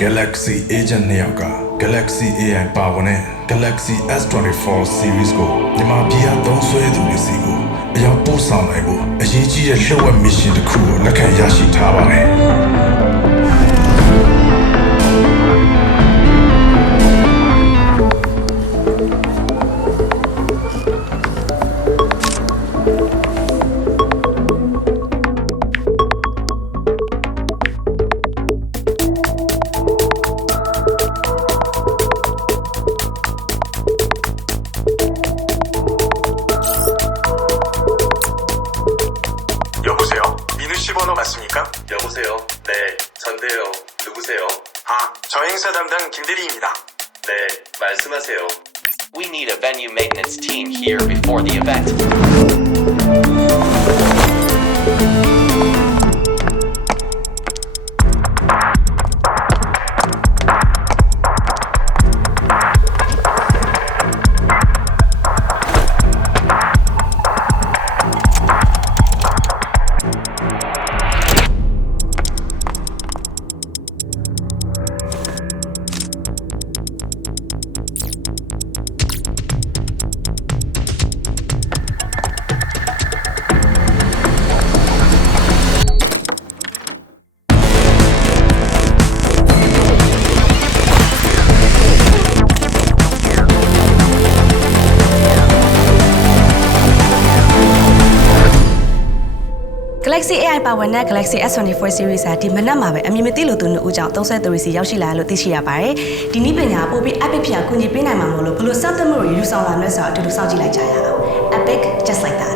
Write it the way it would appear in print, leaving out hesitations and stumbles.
Galaxy Agent 2ယောက်က Galaxy AI ပါဝင်တဲ့ Galaxy S24 series ကိုမြန်မာပြည်ကသုံးစွဲသူတွေစီကိုအရောက်ပို့ဆောင်နိုင်ဖို့အရေးကြီးတဲ့လှုပ်ဝက် mission တစ်ခုကိုလက်ခံရရှိထားပါတယ်여보세요? 민우 씨 번호 맞습니까? 여보세요? 네, 전데요. 누구세요? 아, 저 행사 담당 김대리입니다. 네, 말씀하세요. We need a venue maintenance team here before the event. Galaxy AI ပါဝင်တဲ့ Galaxy S24 series ဟာဒီမနက်မှာပဲအမည်မသိလို့သူနှစ်ဦးကြောင့်သုံးဆက်သူတွေစီရောက်ရှိလာလို့သိရှိရပါတယ်။ဒီနည်းပညာပို့ပြီး Epic ဖျာကူညီပေးနိုင်မှာမို့လို့ဘလို့စက်သမှုတွေယူဆောင်လာမယ်ဆိုတော့အတူတူစောင့်ကြည့်လိုက်ကြရအောင်။ Epic just like that